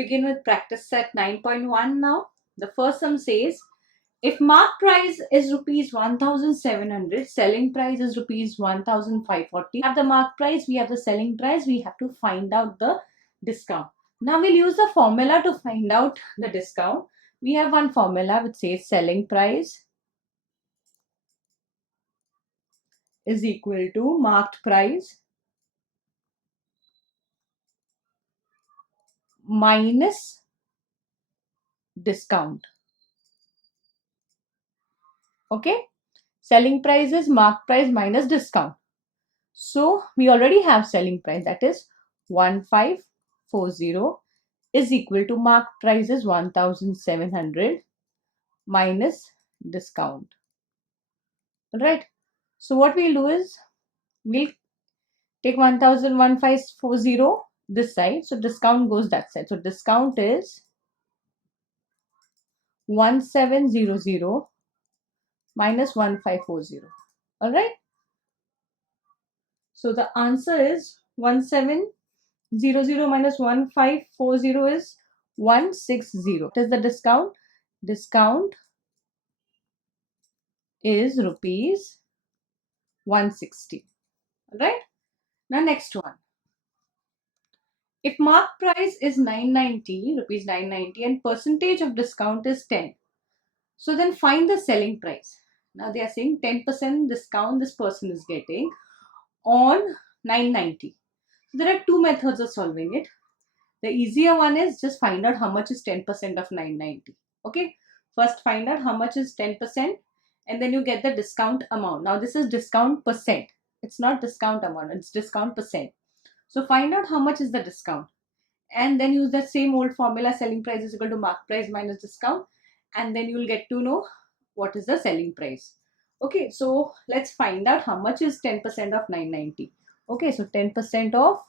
begin with practice set 9.1 now. The first sum says, if mark price is rupees 1,700, selling price is rupees 1,540. We have the mark price, we have the selling price, we have to find out the discount. Now we'll use the formula to find out the discount. We have one formula which says selling price is equal to marked price minus discount. Okay, selling price is marked price minus discount. So we already have selling price, that is 1540 is equal to marked price is 1,700 minus discount. Alright, so what we'll do is we'll take 1540 this side, so discount goes that side. So discount is 1700 minus 1540. Alright, so the answer is 1700 minus 1540 is 160. What is the discount? Discount is rupees 160. Alright, now next one. If mark price is 990, rupees 990, and percentage of discount is 10, so then find the selling price. Now they are saying 10% discount this person is getting on 990. So there are two methods of solving it. The easier one is just find out how much is 10% of 990. Okay, first find out how much is 10% and then you get the discount amount. Now this is discount percent. It's not discount amount, it's discount percent. So find out how much is the discount and then use that same old formula, selling price is equal to mark price minus discount, and then you'll get to know what is the selling price. Okay, so let's find out how much is 10% of 990. Okay, so 10% of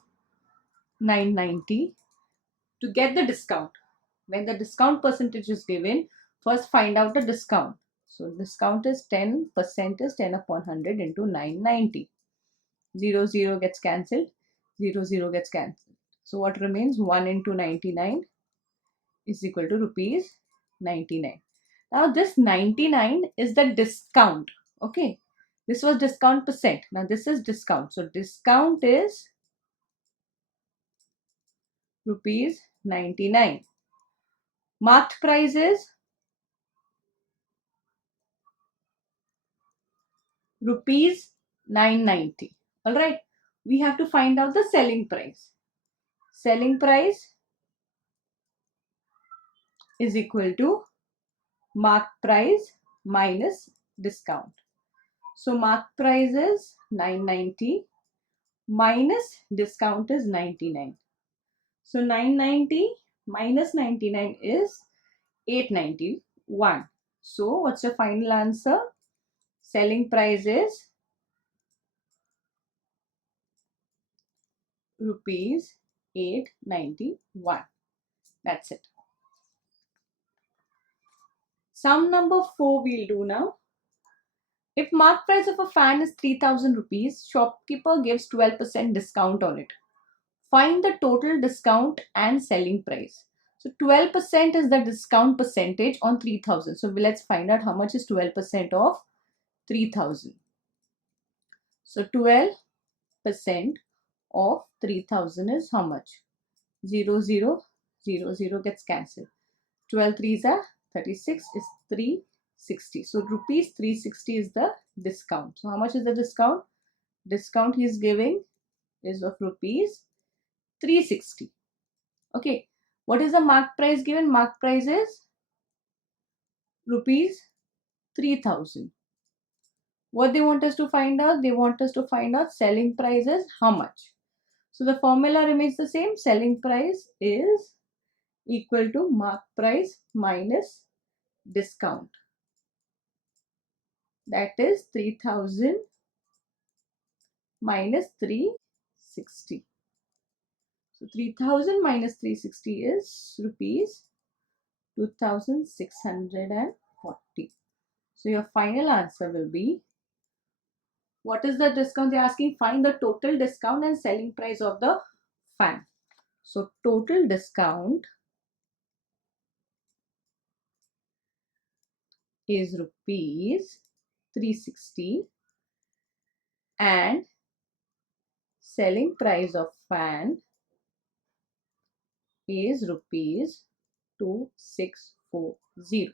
990 to get the discount. When the discount percentage is given, first find out the discount. So discount is 10% is 10 upon 100 into 990. 0, 0 gets cancelled. 0, 0 gets cancelled. So what remains? 1 into 99 is equal to rupees 99. Now this 99 is the discount. Okay, this was discount percent. Now this is discount. So discount is rupees 99. Marked price is rupees 990. All right, we have to find out the selling price. Selling price is equal to marked price minus discount. So marked price is 990 minus discount is 99. So 990 minus 99 is 891. So what's your final answer? Selling price is rupees 891. That's it. Sum number 4 we'll do now. If mark price of a fan is 3,000 rupees, shopkeeper gives 12% discount on it. Find the total discount and selling price. So 12% is the discount percentage on 3,000. So let's find out how much is 12% of 3,000. So 12% of 3,000 is how much? 0, 0, 0, 0 gets cancelled. 12 3s are 36 is 360. So rupees 360 is the discount. So how much is the discount? Discount he is giving is of rupees 360. Okay, what is the mark price given? Mark price is rupees 3,000. What they want us to find out? They want us to find out selling price is how much. So the formula remains the same. Selling price is equal to mark price minus discount. That is 3,000 minus 360. So 3,000 minus 360 is rupees 2,640. So your final answer will be, what is the discount? They are asking find the total discount and selling price of the fan. So total discount is rupees 360 and selling price of fan is rupees 2640.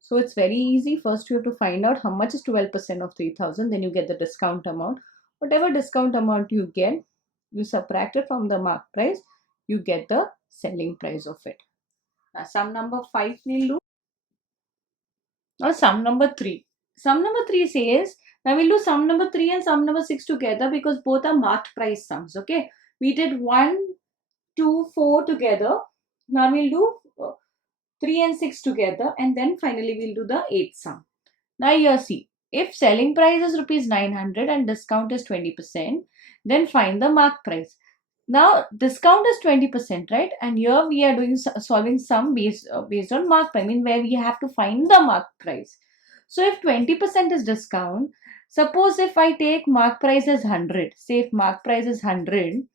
So it's very easy. First you have to find out how much is 12% of 3000, then you get the discount amount. Whatever discount amount you get, you subtract it from the mark price, you get the selling price of it. Now sum number 5 we'll do. Now sum number 3. Sum number 3 says, now we'll do sum number 3 and sum number 6 together because both are marked price sums. Okay, we did 1, 2, 4 together. Now we'll do 3 and 6 together, and then finally we'll do the 8th sum. Now here see, if selling price is rupees 900 and discount is 20%, then find the mark price. Now discount is 20%, right? And here we are doing solving sum based on mark price, I mean where we have to find the mark price. So if 20% is discount, suppose if I take mark price as 100, say if mark price is 100,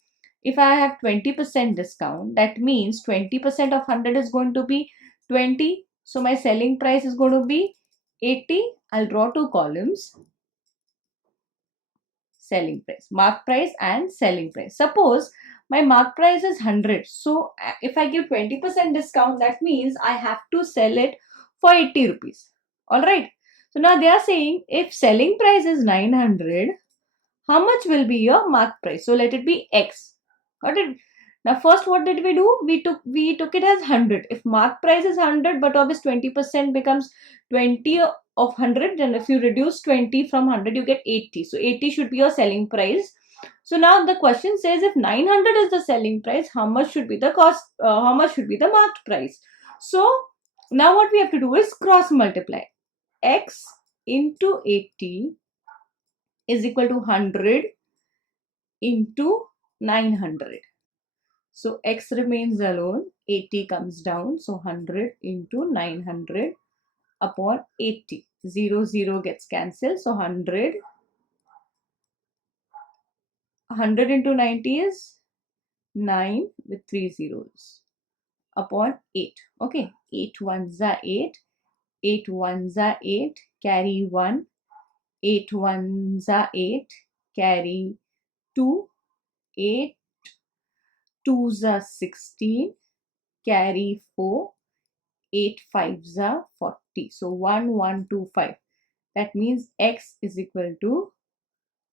if I have 20% discount, that means 20% of 100 is going to be 20. So my selling price is going to be 80. I'll draw two columns. Selling price, mark price and selling price. Suppose my mark price is 100. So if I give 20% discount, that means I have to sell it for 80 rupees. Alright. So now they are saying if selling price is 900, how much will be your mark price? So let it be X. Got it? Now first what did we do? We took it as 100. If mark price is 100 but obviously 20% becomes 20 of 100, and if you reduce 20 from 100 you get 80. So 80 should be your selling price. So now the question says if 900 is the selling price, how much should be the cost, how much should be the marked price? So now what we have to do is cross multiply. X into 80 is equal to 100 into 900. So X remains alone, 80 comes down, so 100 into 900 upon 80. 0, 0 gets cancelled, so 100 into 90 is 9 with 3 zeros upon 8. Okay, 8 ones are 8, 8 ones are 8, carry 1, 8 ones are 8, carry 2, 8 twos are 16, carry 4, 8 fives are 40. So 1125. That means X is equal to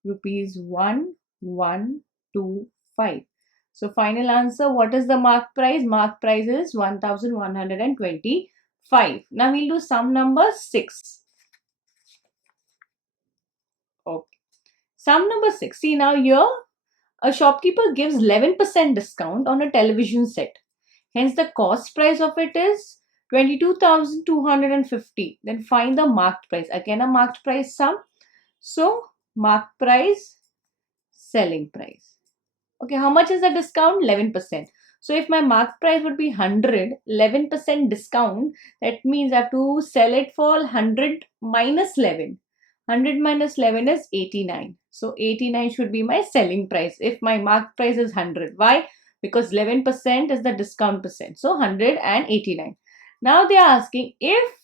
rupees 1125. So final answer, what is the mark price? Mark price is 1125. Now we'll do sum number 6. Okay. Sum number 6. See now here a shopkeeper gives 11% discount on a television set. Hence the cost price of it is 22,250. Then find the marked price. Again a marked price sum. So marked price, selling price. Okay, how much is the discount? 11%. So if my marked price would be 100, 11% discount, that means I have to sell it for 100 minus 11. 100 minus 11 is 89. So 89 should be my selling price if my marked price is 100. Why? Because 11% is the discount percent. So 189. Now they are asking if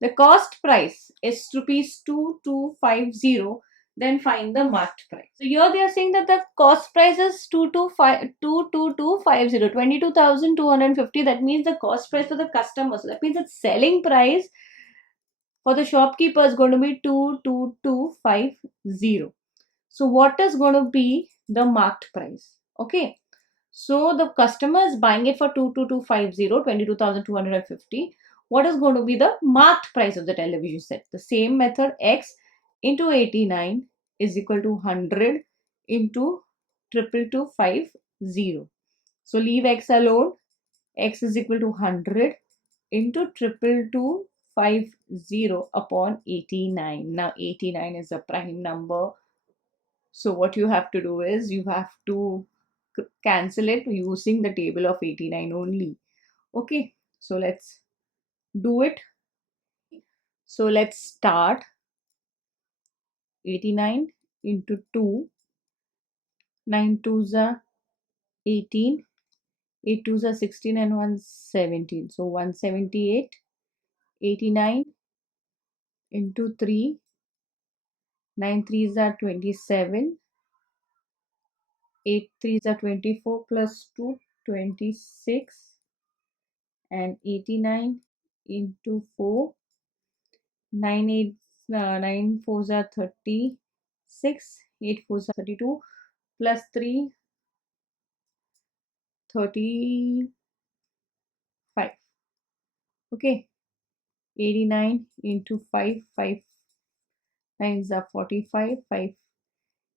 the cost price is rupees 2250, then find the marked price. So here they are saying that the cost price is 22250, 22,250. That means the cost price for the customer. So that means the selling price for the shopkeeper is going to be 22250. So what is going to be the marked price? Okay. So the customer is buying it for 22250, 22,250. What is going to be the marked price of the television set? The same method, X into 89 is equal to 100 into 2250. So leave X alone. X is equal to 100 into 2250 upon 89. Now 89 is a prime number. So what you have to do is you have to cancel it using the table of 89 only. Okay, so let's do it. So let's start. 89 into 2, 9 twos are 18, 8 twos are 16 and 1 17. So 178, 89 into 3, 9 3s are 27, 8 3s are 24 plus 2, 26, and 89 into 4, 9 8 9 4s are 36, 8 4s are 32, plus 3, 35. Okay, 89 into 5, 5 9s are 45, 5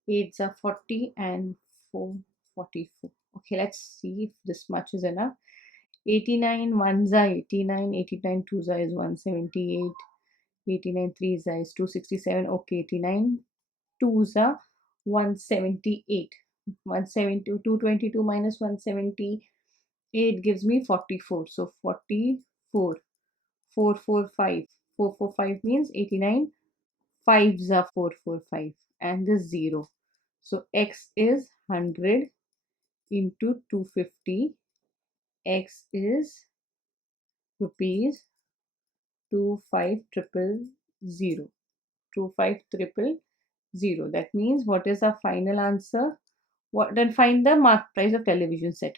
8s are 40, and 4 44. Okay, let's see if this much is enough. 89 1s are 89, 89 2s are is 178, 89 3s are is 267. Okay, 89 2s are 178. 170, 222 minus 178 gives me 44. So 44, 445. 445 means 89 5s are 445, and this 0. So x is 100 into 250. X is rupees 25000. 25000. That means what is our final answer? What then? Find the marked price of television set.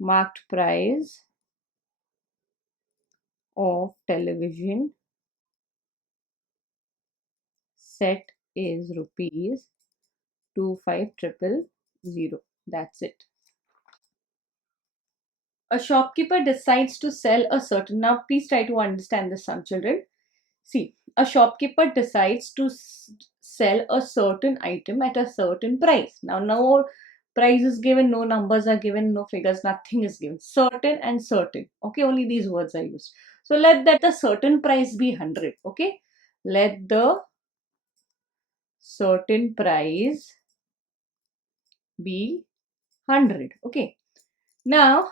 Marked price of television set is rupees 25000. That's it. A shopkeeper decides to sell a certain. Now, please try to understand this, some children. See, a shopkeeper decides to sell a certain item at a certain price. Now, no price is given, no numbers are given, no figures, nothing is given. Certain and certain. Okay, only these words are used. So, let that the certain price be 100. Okay, let the certain price be 100. Okay, now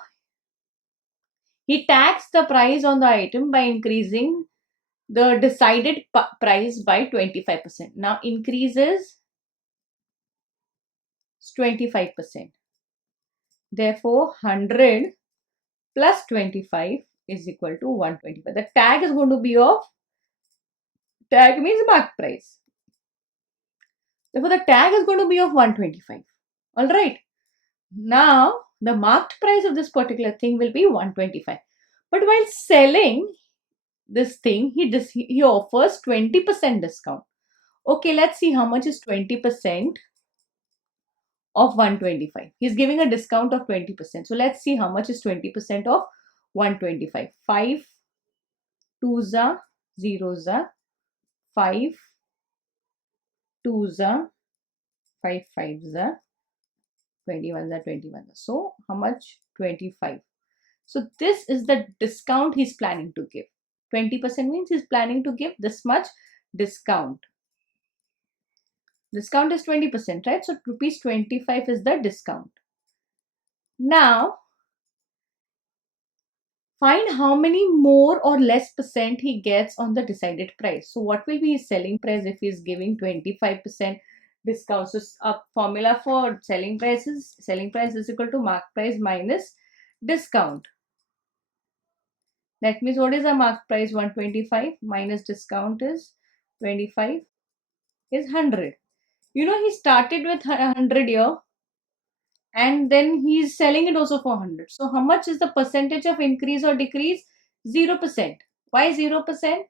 he taxed the price on the item by increasing the decided price by 25%. Now, increases 25%. Therefore, 100 plus 25 is equal to 125. The tag is going to be of, tag means mark price. Therefore, the tag is going to be of 125. Alright. Now, the marked price of this particular thing will be 125. But while selling this thing, he offers 20% discount. Okay, let's see how much is 20% of 125. He's giving a discount of 20%. So let's see how much is 20% of 125. 5 2s are 0s are 5 2s are 5 5s are 21s are 21. So how much? 25. So this is the discount he's planning to give. 20% means he's planning to give this much discount. Discount is 20%, right? So rupees 25 is the discount. Now find how many more or less percent he gets on the decided price. So what will be his selling price if he is giving 25% discount? So a formula for selling price is equal to mark price minus discount. That means what is the mark price? 125 minus discount is 25 is 100. You know, he started with 100 here and then he's selling it also for 100. So how much is the percentage of increase or decrease? 0%. Why 0%?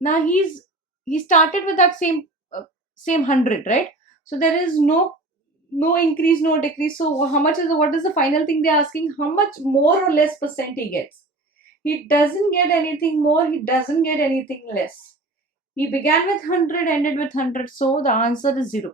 Now he started with that same 100, right? So there is no increase, no decrease. So how much is what is the final thing they're asking? How much more or less percent he gets? He doesn't get anything more, he doesn't get anything less. He began with 100, ended with 100, so the answer is 0%.